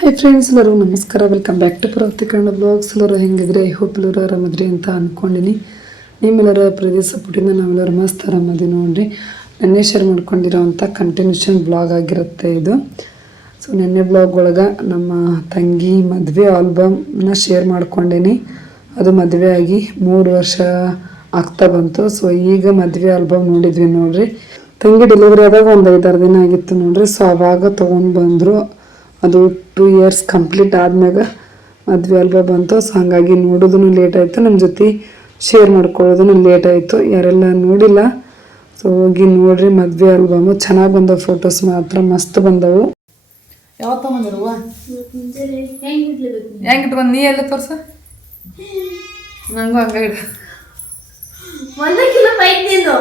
Hi friends ಎಲ್ಲರೂ ನಮಸ್ಕಾರ. Welcome back to ಪ್ರವೃತ್ತಿ ಕನ್ನಡ ಬ್ಲಾಗ್ಸ್ ಎಲ್ಲರೂ ಹೆಂಗಿದ್ರೆ? ಐ ಹೋಪ್ ಎಲ್ಲರೂ ಆರಾಮದ್ರಿ ಅಂತ ಅಂದ್ಕೊಂಡಿನಿ ನಿಮ್ಮೆಲ್ಲರ ಪ್ರದೇಶ ಸಪೋರ್ಟಿಂದ ನಾವೆಲ್ಲರೂ ಮಸ್ತ್ ಆರಾಮದಿ ನೋಡ್ರಿ. ನೆನ್ನೆ ಶೇರ್ ಮಾಡ್ಕೊಂಡಿರೋವಂಥ ಕಂಟಿನ್ಯೂಷನ್ ಬ್ಲಾಗ್ ಆಗಿರುತ್ತೆ ಇದು. ಸೊ ನೆನ್ನೆ ಬ್ಲಾಗ್ ಒಳಗೆ ನಮ್ಮ ತಂಗಿ ಮದುವೆ ಆಲ್ಬಮ್ನ ಶೇರ್ ಮಾಡ್ಕೊಂಡಿನಿ. ಅದು ಮದುವೆ ಆಗಿ ಮೂರು ವರ್ಷ ಆಗ್ತಾ ಬಂತು. ಸೊ ಈಗ ಮದುವೆ ಆಲ್ಬಮ್ ನೋಡಿದ್ವಿ ನೋಡ್ರಿ. ತಂಗಿ ಡೆಲಿವರಿ ಆದಾಗ ಒಂದು ಐದಾರು ದಿನ ಆಗಿತ್ತು ನೋಡ್ರಿ. ಸೊ ಅವಾಗ ತೊಗೊಂಡು ಬಂದರು ಅದು ಟೂ ಇಯರ್ಸ್ ಕಂಪ್ಲೀಟ್ ಆದ್ಮ್ಯಾಗ ಮದುವೆ ಆಲ್ಬಮ್ ಬಂತು. ಸೊ ಹಾಗಾಗಿ ನೋಡೋದನ್ನು ಲೇಟ್ ಆಯಿತು. ನಮ್ಮ ಜೊತೆ ಶೇರ್ ಮಾಡ್ಕೊಳ್ಳೋದನ್ನು ಲೇಟ್ ಆಯಿತು. ಯಾರೆಲ್ಲ ನೋಡಿಲ್ಲ ಸೊ ಹೋಗಿ ನೋಡ್ರಿ. ಮದುವೆ ಆಲ್ಬಮು ಚೆನ್ನಾಗಿ ಬಂದವು. ಫೋಟೋಸ್ ಮಾತ್ರ ಮಸ್ತ್ ಬಂದವು. ಯಾವತ್ತ ಬಂದಿರುವ ಹೆಂಗೆ ಇಟ್ಕೊಂಡು ನೀ ಎಲ್ಲ ತೋರ್ಸ? ನಂಗೂ ಹಂಗ ಇಡ. ಒಂದೇ ಕಿಲೋ ಬೈಕ್ ನಿಂದು.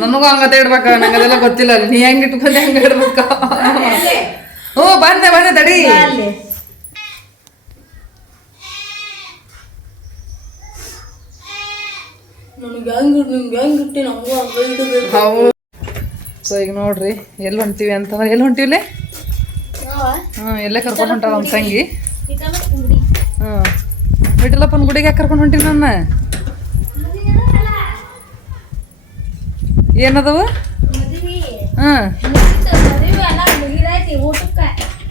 ನನಗೂ ಹಂಗತೆ ಇಡ್ಬೇಕ ನಂಗೆ ಅದೆಲ್ಲ ಗೊತ್ತಿಲ್ಲ. ನೀ ಹೆಂಗೆ ಇಟ್ಕೊಂಡೆ ಹಂಗೆ ಇಡ್ಬೇಕ? ಹ್ಞೂ ಬಂದೆ ಬಂದೆ ತಡಿ. ಅಲ್ಲಿ ಹೌ ಸೊ ಈಗ ನೋಡ್ರಿ ಎಲ್ಲಿ ಹೊಂಟಿವಿ ಅಂತಂದ್ರೆ ಎಲ್ಲಿ ಹೊಂಟಿವಿಲೆ ಹ್ಞೂ ಎಲ್ಲೇ ಕರ್ಕೊಂಡು ಹೊಂಟಾರ ನಮ್ಮ ತಂಗಿ. ಹ್ಞೂ. ವಿಠಲಪ್ಪನ ಗುಡಿಗೆ ಯಾಕೆ ಕರ್ಕೊಂಡು ಹೊಂಟಿವಿ ನನ್ನ? ಏನದವು? ಹಾಂ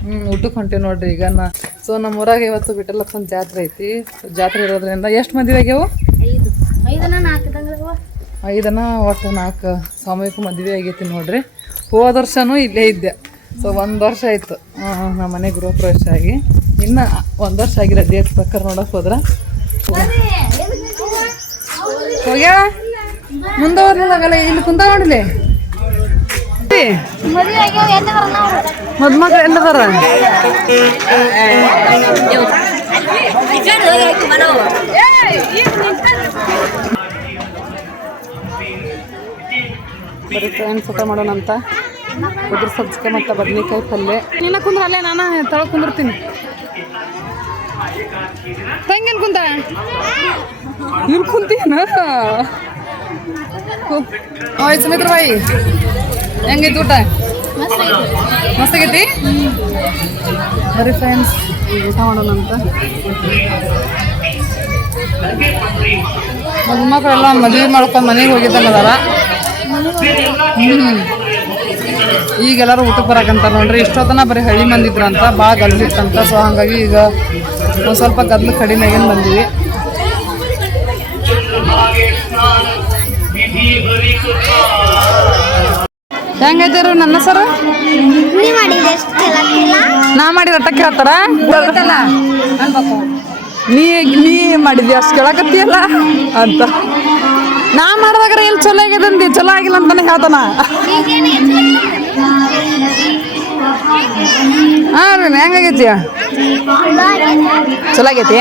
ಹ್ಞೂ ಊಟಕ್ಕೆ ಹೊಂಟಿವಿ ನೋಡ್ರಿ ಈಗ ನಾ ಸೊ ನಮ್ಮ ಊರಾಗ ಇವತ್ತು ವಿಠಲಪ್ಪನ ಜಾತ್ರೆ ಐತಿ. ಜಾತ್ರೆ ಇರೋದ್ರಿಂದ ಎಷ್ಟು ಮಂದಿ ಆಗ್ಯಾವು ಐದು. ಐದನ ಒಟ್ಟು ನಾಲ್ಕು. ಸಾಮೂಹಿಕ ಮದುವೆ ಆಗೈತಿ ನೋಡ್ರಿ. ಹೋದ ವರ್ಷನೂ ಇಲ್ಲೇ ಇದ್ದೆ. ಸೊ ಒಂದು ವರ್ಷ ಆಯಿತು. ನಮ್ಮ ಮನೆ ಗೃಹ ಪ್ರವೇಶ ಆಗಿ. ಇನ್ನ ಒಂದು ವರ್ಷ ಆಗಿಲ್ಲ ಡೇಟ್ ಪ್ರಕಾರ ನೋಡಕ್ಕೆ ಹೋದ್ರೆ. ಹೋಗ್ಯಾಳ ಮುಂದೆ ಹೋಗ್ಲಿಲ್ಲ ಇಲ್ಲಿ ಕುಂದ ನೋಡಿಲಿ ಮದ್ಮಕ್ಳು ಎಲ್ಲದಾರ ಬರೀ ಫ್ರೆಂಡ್ಸ್ ಊಟ ಮಾಡೋಣ ಅಂತ ಉದ್ರ ಸಬ್ಜಿಗೆ ಮತ್ತು ಬದ್ನಿಕಾಯಿ ಪಲ್ಯ. ನಿನ್ನ ಕುಂದ್ರ ಅಲ್ಲೇ ನಾನು ತಳ ಕುಂದಿರ್ತೀನಿ. ತಂಗೇನು ಕುಂತ? ಇಲ್ಲಿ ಕುಂತೀನ ಆಯ್ತು ಸುಮಿತ್ರ ಬಾಯಿ ಹೆಂಗೈತೆ ಊಟ? ಮಸ್ತಾಗೈತಿ? ಬರೀ ಫ್ರೆಂಡ್ಸ್ ಊಟ ಮಾಡೋಣ ಅಂತ. ಮದುಮಕ್ಕಳೆಲ್ಲ ಮದುವೆ ಮಾಡ್ಕೊಂಡು ಮನೆಗೆ ಹೋಗಿದ್ದಲ್ಲದಾರ ಹ್ಮ್. ಈಗ ಎಲ್ಲರೂ ಊಟಕ್ಕೆ ಬರಕಂತಾರೆ ನೋಡ್ರಿ. ಇಷ್ಟೊತ್ತನ ಬರೀ ಹಳ್ಳಿ ಮಂದಿದ್ರಂತ ಅಂತ ಭಾಳ ಗದ್ಲಿತ್ತಂತ ಸೊ ಹಾಗಾಗಿ ಈಗ ಒಂದು ಸ್ವಲ್ಪ ಗದ್ಲು ಕಡಿಮೆ ಬಂದಿವಿ ಬಂದೀವಿ. ಹೆಂಗೈತಿರು ನನ್ನ ಸರ್ ನೀ ಮಾಡಿದ ಅಟ್ಟ ಕೇಳ್ತಾರ? ನೀ ನೀ ಮಾಡಿದ್ವಿ ಅಷ್ಟು ಕೇಳಕತ್ತೀಯಲ್ಲ? ಅಂತ. ನಾ ಮಾಡಿದಾಗ್ರೆ ಎಲ್ಲಿ ಚಲೋ ಆಗಿದೆ ಅಂದಿ? ಚಲೋ ಆಗಿಲ್ಲ ಅಂತಾನೆ ಹೇಳ್ತಾನ. ಹಾಂ ರೀ ಹೆಂಗಾಗೈತಿ ಚಲೋ ಆಗೈತಿ?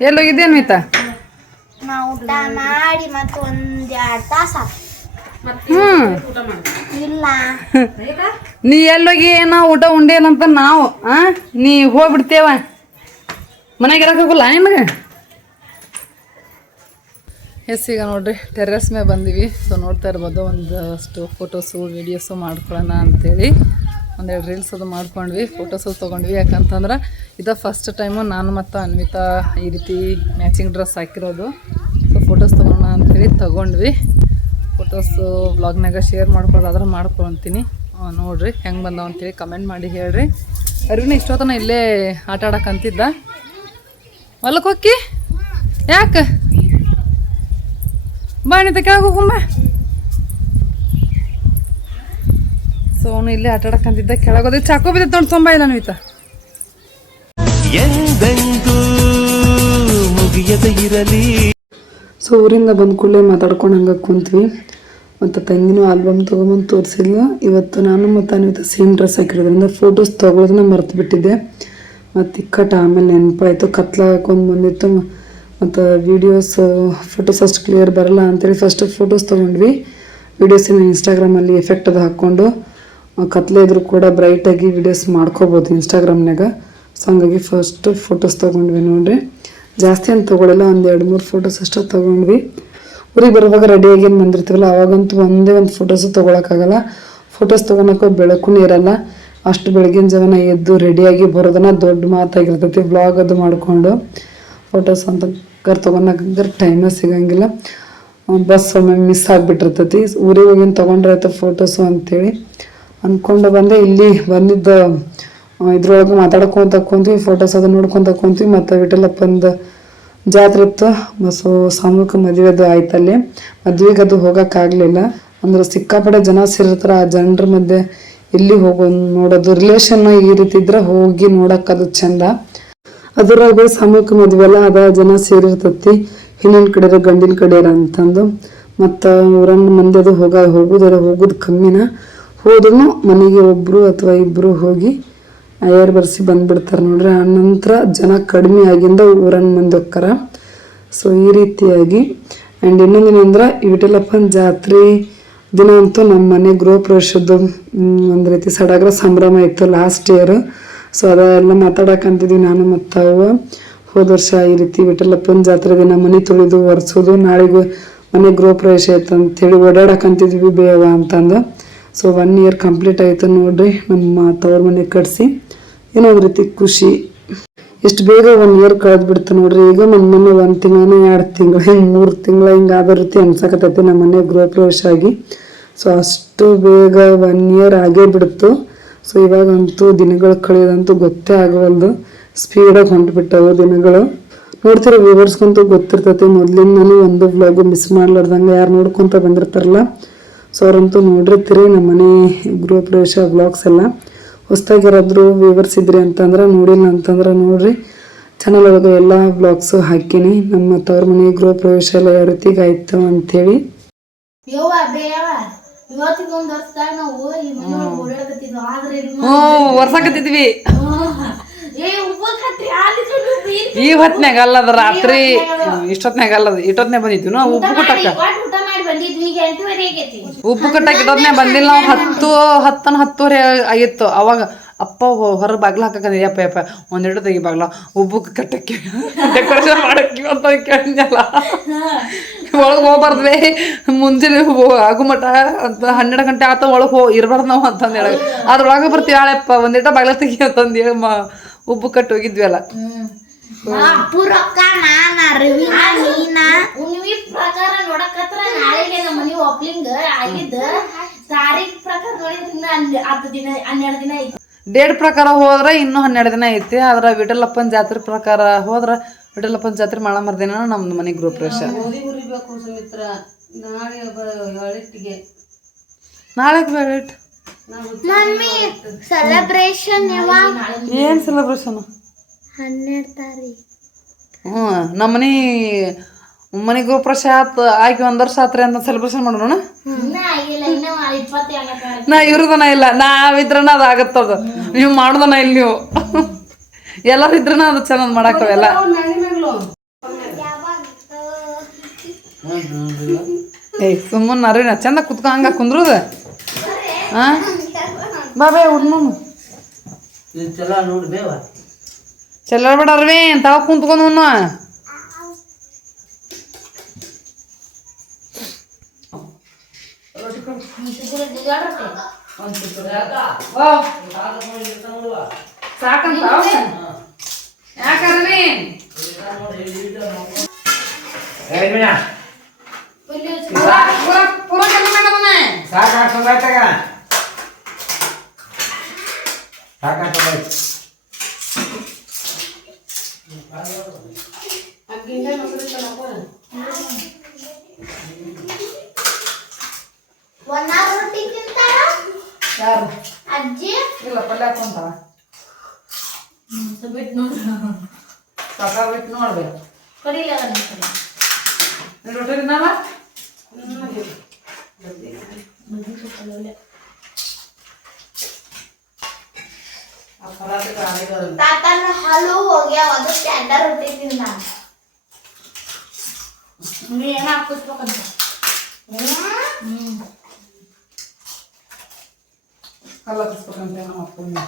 ಎಲ್ಲೋಗಿದ್ದೇನು ಮೀತಾ? ನಾವು ಊಟ ಮಾಡಿ ಮತ್ತೆ ಒಂದ್ ಎರಡ್ ತಾಸ ಹ್ಞೂ ಇಲ್ಲ. ನೀ ಎಲ್ಲೋಗಿ ಏನೋ ಊಟ ಉಂಡೇನಂತ ಅಂತ ನಾವು ಆ? ನೀ ಹೋಗ್ಬಿಡ್ತೇವ. ಮನೆಗೆ ಇರೋಕ್ಕಾಗಲ್ಲ ನಿಮಗೆ? ಎಸ್ ಈಗ ನೋಡ್ರಿ ಟೆರ್ರಸ್ ಮೇಲೆ ಬಂದೀವಿ. ಸೊ ನೋಡ್ತಾ ಇರ್ಬೋದು ಒಂದಷ್ಟು ಫೋಟೋಸು ವೀಡಿಯೋಸು ಮಾಡ್ಕೊಳ್ಳೋಣ ಅಂತೇಳಿ. ಒಂದೆರಡು ರೀಲ್ಸ್ ಅದು ಮಾಡ್ಕೊಂಡ್ವಿ ಫೋಟೋಸು ತೊಗೊಂಡ್ವಿ. ಯಾಕಂತಂದ್ರೆ ಇದು ಫಸ್ಟ್ ಟೈಮು ನಾನು ಮತ್ತು ಅನ್ವಿತಾ ಈ ರೀತಿ ಮ್ಯಾಚಿಂಗ್ ಡ್ರೆಸ್ ಹಾಕಿರೋದು. ಸೊ ಫೋಟೋಸ್ ತೊಗೊಳೋಣ ಅಂತೇಳಿ ತೊಗೊಂಡ್ವಿ. ಫೋಟೋಸು ಬ್ಲಾಗ್ನಾಗ ಶೇರ್ ಮಾಡ್ಕೊಳ್ಳೋದಾದ್ರೆ ಮಾಡ್ಕೊಳ್ತೀನಿ. ನೋಡಿರಿ ಹೆಂಗೆ ಬಂದಾವ ಅಂತೇಳಿ ಕಮೆಂಟ್ ಮಾಡಿ ಹೇಳ್ರಿ. ಅರಿವಿನ ಇಷ್ಟೊತ್ತನ ಇಲ್ಲೇ ಆಟ ಆಡೋಕ್ಕಂತಿದ್ದ ಹೊಲಕ್ಕೆ ಹೋಕ್ಕಿ? ಯಾಕೆ? ಬಾಣಿತ ಕೆಳಗೆ ಹೋಗುಂಬ ಸೊ ಅವನು ಇಲ್ಲೇ ಆಟ ಆಡಕ್ಕೆ ಅಂತಿದ್ದ ಕೆಳಗೆ ಹೋದ್ರೆ ಚಾಕು ಬಿದ್ದ ನೋಡಿ ತುಂಬ ಇಲ್ಲ ಮುಗಿಯದ ಇರಲಿ. ಸೊ ಊರಿಂದ ಬಂದ ಕೂಡಲೇ ಮಾತಾಡ್ಕೊಂಡು ಹಂಗೆ ಕುಂತ್ವಿ. ಮತ್ತು ತಂಗಿನೂ ಆಲ್ಬಮ್ ತೊಗೊಂಬಂದು ತೋರಿಸಿಲ್ಲ ಇವತ್ತು ನಾನು ಮತ್ತು ಅನ್ವಿತ ಸೇಮ್ ಡ್ರೆಸ್ ಹಾಕಿರೋದ್ರಿಂದ ಫೋಟೋಸ್ ತೊಗೊಳೋದನ್ನ ಮರ್ತು ಬಿಟ್ಟಿದ್ದೆ. ಮತ್ತು ಇಕ್ಕಟ್ಟು ಆಮೇಲೆ ನೆನಪಾಯಿತು. ಕತ್ಲ ಹಾಕೊಂಡು ಬಂದಿತ್ತು. ಮತ್ತು ವೀಡಿಯೋಸ್ ಫೋಟೋಸ್ ಅಷ್ಟು ಕ್ಲಿಯರ್ ಬರಲ್ಲ ಅಂತೇಳಿ ಫಸ್ಟ್ ಫೋಟೋಸ್ ತೊಗೊಂಡ್ವಿ. ವೀಡಿಯೋಸಿನ ಇನ್ಸ್ಟಾಗ್ರಾಮಲ್ಲಿ ಎಫೆಕ್ಟ್ ಅದು ಹಾಕ್ಕೊಂಡು ಕತ್ಲೆ ಇದ್ರೂ ಕೂಡ ಬ್ರೈಟಾಗಿ ವಿಡಿಯೋಸ್ ಮಾಡ್ಕೋಬೋದು ಇನ್ಸ್ಟಾಗ್ರಾಮ್ನಾಗ ಸೊ ಹಂಗಾಗಿ ಫಸ್ಟ್ ಫೋಟೋಸ್ ತೊಗೊಂಡ್ವಿ ನೋಡ್ರಿ. ಜಾಸ್ತಿ ಅಂತ ತೊಗೊಳಲ್ಲ, ಒಂದು ಎರಡು ಮೂರು ಫೋಟೋಸ್ ಅಷ್ಟೇ ತೊಗೊಂಡ್ವಿ. ಊರಿಗೆ ಬರುವಾಗ ರೆಡಿಯಾಗಿ ಏನು ಬಂದಿರ್ತೀವಲ್ಲ, ಅವಾಗಂತೂ ಒಂದೇ ಒಂದು ಫೋಟೋಸು ತೊಗೊಳಕ್ಕಾಗಲ್ಲ. ಫೋಟೋಸ್ ತೊಗೊಳಕ್ಕೂ ಬೆಳಕು ಇರಲ್ಲ ಅಷ್ಟು ಬೆಳಗಿನ ಜಾವನ ಎದ್ದು ರೆಡಿಯಾಗಿ ಬರೋದನ್ನ ದೊಡ್ಡ ಮಾತಾಗಿರ್ತೈತಿ ವ್ಲಾಗ್ ಅದು ಮಾಡಿಕೊಂಡು. ಫೋಟೋಸ್ ಅಂತ ಕರ್ ತೊಗೊಳಕ್ಕೆ ಟೈಮೇ ಸಿಗಂಗಿಲ್ಲ. ಬಸ್ ಒಮ್ಮೆ ಮಿಸ್ ಆಗಿಬಿಟ್ಟಿರ್ತೈತಿ. ಊರಿಗೆ ಹೋಗಿನ ತೊಗೊಂಡ್ರಾಯ್ತು ಫೋಟೋಸು ಅಂತೇಳಿ. ಅಂದ್ಕೊಂಡು ಬಂದೆ. ಇಲ್ಲಿ ಬಂದಿದ್ದ ಇದ್ರೊಳಗೆ ಮಾತಾಡ್ಕೊಂತ ಕುಂತ್ವಿ ಫೋಟೋಸ್ ಅದು ನೋಡ್ಕೊಂತ ಕುಂತ್ವಿ. ಮತ್ತು ವಿಠಲಪ್ಪಂದು ಜಾತ್ರೆ ಇತ್ತು. ಸೊ ಸಾಮೂಹಿಕ ಮದುವೆದು ಆಯ್ತಲ್ಲಿ ಮದ್ವೆಗೆ ಅದು ಹೋಗೋಕ್ಕಾಗಲಿಲ್ಲ ಅಂದ್ರೆ ಸಿಕ್ಕಾಪಡೆ ಜನ ಸೇರಿರ್ತಾರೆ. ಆ ಜನರ ಮಧ್ಯೆ ಇಲ್ಲಿ ಹೋಗೋ, ನೋಡೋದು ರಿಲೇಷನ್ ಈ ರೀತಿ ಇದ್ರೆ ಹೋಗಿ ನೋಡಕ್ಕೆ ಅದು ಚಂದ. ಅದರಾಗ ಸಾಮೂಹಿಕ ಮದುವೆ ಎಲ್ಲ ಅದ ಜನ ಸೇರಿರ್ತತಿ. ಹೆಣ್ಣಿನ ಕಡೆಯರ, ಗಂಡಿನ ಕಡೆಯರ ಅಂತಂದು. ಮತ್ತು ಊರನ್ನ ಮಂದಿ ಅದು ಹೋಗ, ಹೋಗುದರ, ಹೋಗೋದು ಕಮ್ಮಿನ. ಹೋದ್ರೂ ಮನೆಗೆ ಒಬ್ಬರು ಅಥವಾ ಇಬ್ಬರು ಹೋಗಿ ಏರ್ ಬರ್ಸಿ ಬಂದ್ಬಿಡ್ತಾರೆ ನೋಡ್ರಿ. ಆ ನಂತರ ಜನ ಕಡಿಮೆ ಆಗಿಂದ ಊರನ್ನ ಮಂದಿ ಹೋಗ್ತಾರ ಸೊ ಈ ರೀತಿಯಾಗಿ ಆ್ಯಂಡ್ ಇನ್ನೊಂದೇನಂದ್ರೆ ಈ ವಿಠಲಪ್ಪನ ಜಾತ್ರೆ ದಿನ ಅಂತೂ ನಮ್ಮ ಮನೆ ಗೃಹ ಪ್ರವೇಶದ್ದು ಒಂದು ರೀತಿ ಸಡಗರ ಸಂಭ್ರಮ ಇತ್ತು ಲಾಸ್ಟ್ ಇಯರ್ ಸೊ ಅದೆಲ್ಲ ಮಾತಾಡಕಂತಿದ್ವಿ ನಾನು ಮತ್ತು ಹೋದ ವರ್ಷ ಈ ರೀತಿ ವಿಠಲಪ್ಪನ ಜಾತ್ರೆ ದಿನ ಮನೆ ತೊಳೆದು ಒರೆಸೋದು, ನಾಳೆಗೂ ಮನೆ ಗೃಹ ಪ್ರವೇಶ ಆಯ್ತು ಅಂತೇಳಿ ಓಡಾಡಕಂತಿದ್ವಿ ಬೇವ ಅಂತಂದು. ಸೊ ಒನ್ ಇಯರ್ ಕಂಪ್ಲೀಟ್ ಆಯಿತು ನೋಡ್ರಿ. ನಮ್ಮ ತವ್ರ ಮನೆ ಕಟ್ಸಿ. ಏನೋ ಒಂದು ರೀತಿ ಖುಷಿ. ಎಷ್ಟು ಬೇಗ ಒನ್ ಇಯರ್ ಕಳೆದ್ಬಿಡ್ತು ನೋಡಿರಿ. ಈಗ ನಮ್ಮ ಮನೆ ಒಂದು ತಿಂಗಳನೇ ಎರಡು ತಿಂಗಳು, ಹಿಂಗೆ ಮೂರು ತಿಂಗಳ ಹಿಂಗೆ ಆದ ರೀತಿ ಅನ್ಸಕತ್ತೈತಿ ನಮ್ಮ ಮನೆ ಗೃಹ ಪ್ರವೇಶ ಆಗಿ. ಸೊ ಅಷ್ಟು ಬೇಗ ಒನ್ ಇಯರ್ ಆಗೇ ಬಿಡ್ತು. ಸೊ ಇವಾಗಂತೂ ದಿನಗಳು ಕಳೆಯೋದಂತೂ ಗೊತ್ತೇ ಆಗವಲ್ದು. ಸ್ಪೀಡಾಗಿ ಹೊಂಟ್ಬಿಟ್ಟವು ದಿನಗಳು. ನೋಡ್ತಿರೋ ವ್ಯೂವರ್ಸ್ಗಂತೂ ಗೊತ್ತಿರ್ತೈತಿ. ಮೊದಲಿಂದನೂ ಒಂದು ವ್ಲಾಗು ಮಿಸ್ ಮಾಡ್ಲಾರ್ದಂಗೆ ಯಾರು ನೋಡ್ಕೊತ ಬಂದಿರ್ತಾರಲ್ಲ. ಸೊ ಅವ್ರಂತೂ ನೋಡಿರ್ತೀರಿ ನಮ್ಮ ಮನೆ ಗೃಹ ಪ್ರವೇಶ ಬ್ಲಾಗ್ಸ್ ಎಲ್ಲ. ಹೊಸ್ದಾಗಿ ಯಾರಾದರೂ ವ್ಯೂವರ್ಸ್ ಇದ್ರಿ ಅಂತಂದ್ರೆ ನೋಡಿಲ್ಲ ಅಂತಂದ್ರೆ ನೋಡ್ರಿ. ಚಾನಲ್ ಒಳಗೆ ಎಲ್ಲ ಬ್ಲಾಗ್ಸು ಹಾಕಿನಿ. ನಮ್ಮ ತವ್ರ ಮನೆ ಗೃಹ ಪ್ರವೇಶ ಎಲ್ಲ ಯಾವ ರೀತಿ ಆಯ್ತು ಅಂಥೇಳಿ ಹ್ಞೂ ಈ ಹೊತ್ನ್ಯಾಗ ಅಲ್ಲದ ರಾತ್ರಿ. ಇಷ್ಟೊತ್ನಾಗ ಅಲ್ಲದ ಇಷ್ಟೊತ್ನಾಗ ಬಂದಿದ್ವಿ ನಾವು ಉಪ್ಪು ಕಟ್ಟಕ್ಕ. ಮಾಡಿ ಬಂದಿದ್ವಿ ಈಗ ಎಂಟೂವರೆ ಆಗೈತಿ. ಉಪ್ಪು ಇಷ್ಟೊತ್ನ್ಯಾಗ ಬಂದಿಲ್ಲ ನಾವು ಹತ್ತು ಹತ್ತನ ಹತ್ತುವರೆ ಆಗಿತ್ತು. ಅವಾಗ ಅಪ್ಪ ಹೊರ ಬಾಗ್ಲ ಹಾಕಕ್ಕೆ ಅಪ್ಪ ಅಪ್ಪ ಒಂದೆರಡು ತೆಗಿ ಬಾಗ್ಲ. ಉಬ್ಬು ಕಟ್ಟಕ್ಕೆ ಡೆಕೋರೇಷನ್ ಮಾಡಕ್ಕೆ ಅಂತ ಕೇಳಿದ್ನಲ್ಲ. ಒಳಗೆ ಹೋಗ್ಬಾರ್ದ್ವಿ. ಮುಂಜಾನೆ ಆಗುಮಟ ಆಗು ಮಟ ಅಂತ ಹನ್ನೆರಡು ಗಂಟೆ ಆತ ಒಳಗೆ ಹೋ ಇರ್ಬಾರ್ದು ನಾವು ಅಂತಂದು ಹೇಳಿ ಅದ್ರೊಳಗೆ ಬರ್ತೀವಿ ಆಳೆಪ್ಪ ಒಂದೆರಡು ಬಾಗ್ಲ ತೆಗಿ ಅಂತಂದು ಹೇಳಿ ಮ ಉಬ್ಬು ಕಟ್ಟು ಹೋಗಿದ್ವಿ ಅಲ್ಲ. ಅಪ್ಪು ರೊಕ್ಕ ನಾನ ರವಿನ ನೀನ? ಹುಣ್ಣಿಮೆ ಪ್ರಕಾರ ನೋಡಕತ್ರ ನಾಳೆಗೆ ನಮ್ಮ ಮನೆ ಓಪನಿಂಗ್ ಆಗಿದ್ದ. ತಾರೀಖ್ ಪ್ರಕಾರ ನೋಡಿದ್ರೆ ಹತ್ತು ದಿನ ಹನ್ನೆರಡು ದಿನ ಐತಿ. ಡೇಟ್ ಪ್ರಕಾರ ಹೋದ್ರೆ ಇನ್ನೂ ಹನ್ನೆರಡು ದಿನ ಐತಿ. ಆದ್ರೆ ವಿಠಲಪ್ಪನ ಜಾತ್ರೆ ಪ್ರಕಾರ ಹೋದ್ರೆ ವಿಠಲಪ್ಪನ ಜಾತ್ರೆ ಮಾಡ ಮರ್ದಿನ ನಮ್ದು ಮನೆ ಗೃಹ ಪ್ರವೇಶ. ನಾಳೆ ಬೇಡ ಮಮ್ಮಿ ಸೆಲೆಬ್ರೇಷನ್ ಯಾವಾಗ ಏನು ಸೆಲೆಬ್ರೇಷನ್ ಹನ್ನೆರಡು ತಾರೀಕು ಹ್ಞೂ ನಮ್ಮನೆ ಮನೆ ಆತು ಆಗಿ ಒಂದು ವರ್ಷ ಆತ್ರಿ ಅಂತ ಸೆಲೆಬ್ರೇಷನ್ ಮಾಡೋಣ? ನಾ ಇವ್ರದನ ಇಲ್ಲ ನಾವಿದ್ರನ ಅದು ಆಗತ್ತದು ನೀವು ಮಾಡೋದನ ಇಲ್ಲಿ ನೀವು ಎಲ್ಲರೂ ಇದ್ರನ ಅದು ಚೆನ್ನಾಗಿ ಮಾಡಾಕವೆಲ್ಲ ಏ ಸುಮ್ಮನೆ ಅರಿನ ಚಂದ ಕುತ್ಕೊ ಹಂಗ ಕುಂದ್ರದ? ಹಾ ಬಾಬೇ ಉಡ್ನು ಚಲೋ ಬೇಡ ಅರ್ವಿ ತಾವ ಕುಂತ್ಕೊಂಡು ಉಣ್ಣು ಸಾಕಂತ ಯಾಕರ್ವಿ ಪೂರ ಕಮ್ಮಿ ಮಾಡದನ ಒಂದ್ ನಾಲ್ ರೊಟ್ಟಿ ತಿಂತಾರ ಯಾರು ಅಜ್ಜಿ ಇಲ್ಲ ಪಲ್ಯ ಹಾಕೊಂತಾವ ಬಿಟ್ಟು ನೋಡ್ರಿ ಸಾಕಾಗ್ಬಿಟ್ಟು ನೋಡ್ಬೇಕು ಕಡಿಲ ನೀನ್ ರೊಟ್ಟಿ ತಿನ್ನಲ್ಲ ತಾತನ ಹಾಲು ಹೋಗ್ಯಾವ ಅದು ಸ್ಟ್ಯಾಂಡರ್ ರೊಟ್ಟಿ ತಿಂದ ನೀ ಏನ ಹಾಕಿಸ್ಬೇಕಂತ ಹ್ಮ್ ಕಲ್ಲ ಹತ್ತಿಸ್ಬೇಕಂತ ನಮ್ಮ ಅಪ್ಪನ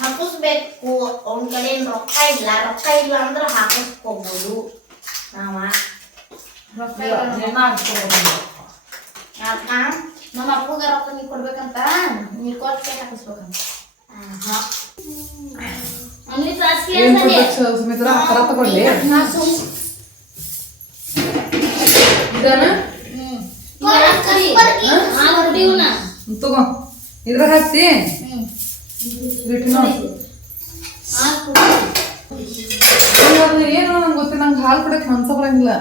ಹಾಕಿಸ್ಬೇಕು. ಅವನ ಕಡೆ ಏನು ರೊಕ್ಕ ಇಲ್ಲ ರೊಕ್ಕ ಇಲ್ಲ ಅಂದ್ರೆ ಹಾಕಿಸ್ಕೋಬೋದು. ನಾವ. ಅಕ್ಕ ನಮ್ಮ ಅಪ್ಪಗ ರೊಕ್ಕ ನೀ ಕೊಡ್ಬೇಕಂತ? ನೀ ಕೊಟ್ಟೆ ಹಾಕಿಸ್ಬೇಕಂತ. ತಗೋ. ಇದ್ರ ಹಾಕ್ತಿ? ಏನು ನಂಗೆ ಗೊತ್ತಿಲ್ಲ ನಂಗೆ ಹಾಲು ಮನ್ಸ ಬರಂಗಿಲ್ಲ.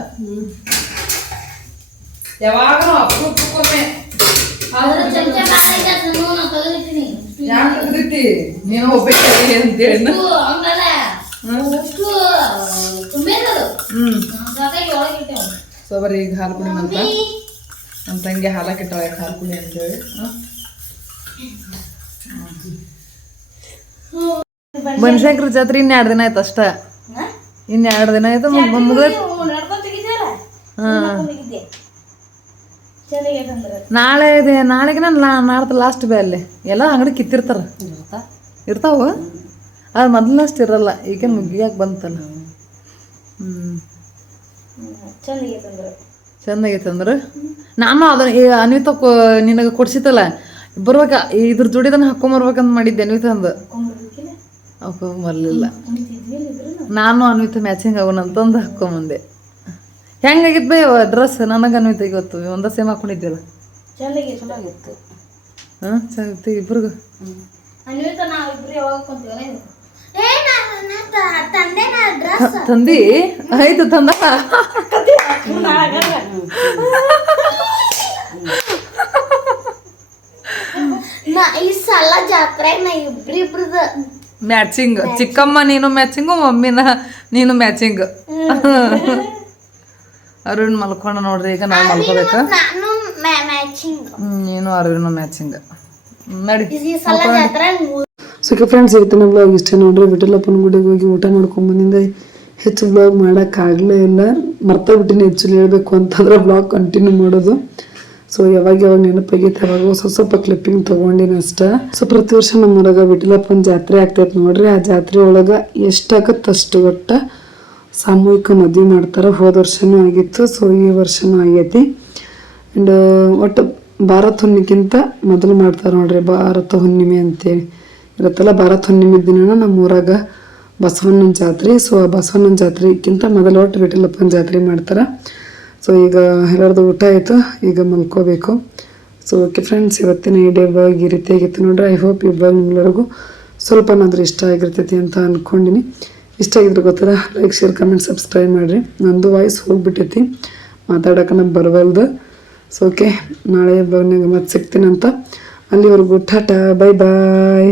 ಅಪರೂಪಕ್ಕೊಮ್ಮೆ ತೆಗೆದಿಟ್ಟಿನಿ. ಯಾಕೆ ತೆಗ್ದಿಟ್ಟಿ? ನೀನು ಒಬ್ಬಕ್ಕೆ ಅಂತೇಳಿ. ಸೊ ಬರೀ ಈಗ ಹಾಲು ಕುಡಿನಂತ ನಮ್ಮ ತಂಗಿ ಹಾಲಕ್ಕಿಟ್ಟಾಳೆ ಹಾಲು ಕುಡಿ ಅಂತೇಳಿ ಬನಶಂಕರ ಜಾತ್ರೆ ಇನ್ನು ಎರಡು ದಿನ ಆಯ್ತು ಅಷ್ಟ? ಇನ್ನು ಎರಡು ದಿನ ಆಯ್ತು ಮುಗಿದ. ನಾಳೆ ಇದೆ ನಾಳೆಗೆ ನಾನು ನಾಡ್ದು ಲಾಸ್ಟ್ ಬೇ ಅಲ್ಲಿ. ಎಲ್ಲ ಅಂಗಡಿ ಕಿತ್ತಿರ್ತಾರ. ಇರ್ತಾವ. ಅದು ಲಾಸ್ಟ್ ಇರಲ್ಲ ಈಗ ಮುಗಿಯಾಕೆ ಬಂತಲ್ಲ. ಹ್ಞೂ ಹ್ಮ್, ಚೆನ್ನಾಗೈತೆ ಅಂದ್ರೆ. ಚಂದಾಗೈತೆ ಅಂದ್ರೆ. ನಾನು ಅದನ್ನ ಅನ್ವಿತ ನಿನಗೆ ಕೊಡ್ಸಿತ್ತಲ್ಲ ಬರ್ಬೇಕ ಇದ್ರ ಜೋಡಿದನ್ನ ಹಾಕೊಂಬರ್ಬೇಕಂತ ಮಾಡಿದ್ದೆ ಅನ್ವಿತ ಅಂದು. ಕೊಂಡ್ಬಿಡ್ಬೇಕಿಲ್ಲ? ಹಾಕೊಂಬರ್ಲಿಲ್ಲ ನಾನು ಅನ್ವಿತ ಮ್ಯಾಚಿಂಗ್ ಆಗೋಣ ಅಂತಂದು ಹಾಕೊಂಬಂದೆ. ಹೆಂಗಾಗಿತ್ತು ಬೇ ಡ್ರೆಸ್ ನನಗೆ ಅನ್ವಿತ ಇವತ್ತು. ಒಂದ ಸೇಮ್ ಹಾಕೊಂಡಿದ್ದಿಲ್ಲ. ಹಾಂ ಚೆನ್ನಾಗಿತ್ತು ಇಬ್ರಿಗೂ. ತಂದಿ? ಆಯ್ತು ತಂದ? ನಾ ಈ ಸಲ ಜಾತ್ರೆಗ್ ನಾ ಇಬ್ರಿಬ್ರದ ಮ್ಯಾಚಿಂಗ್ ಚಿಕ್ಕಮ್ಮ ನೀನು ಮ್ಯಾಚಿಂಗು ಮಮ್ಮಿನ ನೀನು ಮ್ಯಾಚಿಂಗ್ ಅರುಣ್ ಮಲ್ಕೊಂಡ ನೋಡ್ರಿ ಈಗ ನಾವು ಮಲ್ಕೋಬೇಕು. ನಾನು ಮ್ಯಾಚಿಂಗ್ ನೀನು ಅರುಣ್ ಮ್ಯಾಚಿಂಗ್ ನಡಿ. ಸೊ ಫ್ರೆಂಡ್ಸ್ ಇವತ್ತಿನ ಬ್ಲಾಗ್ ಇಷ್ಟೇ ನೋಡ್ರಿ. ವಿಠಲಪ್ಪನ ಗುಡಿಗೆ ಹೋಗಿ ಊಟ ಮಾಡ್ಕೊಂಡು ಬಂದಿಂದ ಹೆಚ್ಚು ಬ್ಲಾಗ್ ಮಾಡೋಕ್ಕಾಗಲೇ ಇಲ್ಲ. ಮರ್ತಾ ಬಿಟ್ಟಿನಿ ಆ್ಯಕ್ಚುಲಿ ಹೇಳ್ಬೇಕು ಅಂತಂದ್ರೆ ಬ್ಲಾಗ್ ಕಂಟಿನ್ಯೂ ಮಾಡೋದು. ಸೊ ಯಾವಾಗ ಯಾವಾಗ ನೆನಪಾಗೈತೆ ಅವಾಗ ಹೊಸ ಸ್ವಲ್ಪ ಕ್ಲಿಪ್ಪಿಂಗ್ ತಗೊಂಡಿನ ಅಷ್ಟೇ. ಸೊ ಪ್ರತಿ ವರ್ಷ ನಮ್ಮ ಊರಾಗ ವಿಠಲಪ್ಪನ ಜಾತ್ರೆ ಆಗ್ತೈತೆ ನೋಡ್ರಿ. ಆ ಜಾತ್ರೆ ಒಳಗೆ ಎಷ್ಟಾಗತ್ತೆ ಅಷ್ಟು ಒಟ್ಟು ಸಾಮೂಹಿಕ ಮದುವೆ ಮಾಡ್ತಾರೆ. ಹೋದ ವರ್ಷನೂ ಆಗಿತ್ತು. ಸೊ ಈ ವರ್ಷನೂ ಆಗೈತಿ. ಆ್ಯಂಡ್ ಒಟ್ಟು ಭಾರತ ಹುಣ್ಣಿಗಿಂತ ಮೊದಲು ಮಾಡ್ತಾರೆ ನೋಡ್ರಿ ಭಾರತ ಹುಣ್ಣಿಮೆ ಅಂತೇಳಿ. ಇರುತ್ತಲ್ಲ ಭಾರತ ಹುಣ್ಣಿಮೆ ದಿನ ನಮ್ಮ ಊರಾಗ ಬಸವಣ್ಣನ ಜಾತ್ರೆ. ಸೊ ಆ ಬಸವಣ್ಣನ ಜಾತ್ರೆಗಿಂತ ಮೊದಲು ಒಟ್ಟು ವಿಠಲಪ್ಪನ ಜಾತ್ರೆ ಮಾಡ್ತಾರೆ. ಸೊ ಈಗ ಎಲ್ಲರದು ಊಟ ಆಯಿತು. ಈಗ ಮಲ್ಕೋಬೇಕು. ಸೊ ಓಕೆ ಫ್ರೆಂಡ್ಸ್ ಇವತ್ತಿನ ಈ ಡೇ ಬ್ಲಾಗ್ ಈ ರೀತಿಯಾಗಿತ್ತು ನೋಡ್ರಿ ಐ ಹೋಪ್ ಈ ಬ್ಲಾಗ್ ನಿಮ್ಮೆಲ್ಲರಿಗೂ ಸ್ವಲ್ಪನಾದರೂ ಇಷ್ಟ ಆಗಿರ್ತೈತಿ ಅಂತ ಅಂದ್ಕೊಂಡಿನಿ ಇಷ್ಟ ಆಗಿದ್ರೆ ಗೊತ್ತಲ್ಲ ಲೈಕ್ ಶೇರ್ ಕಮೆಂಟ್ ಸಬ್ಸ್ಕ್ರೈಬ್ ಮಾಡಿರಿ. ನಂದು ವಾಯ್ಸ್ ಹೋಗ್ಬಿಟ್ಟೈತಿ. ಮಾತಾಡೋಕೆ ನಮ್ಗೆ ಬರವಲ್ದು. ಸೊ ಓಕೆ ನಾಳೆ ಬ್ಲಾಗ್ನಾಗ ಮತ್ತೆ ಸಿಗ್ತೀನಂತ ಅಲ್ಲಿವರೆಗೂ ಟಾಟಾ ಬೈ ಬಾಯ್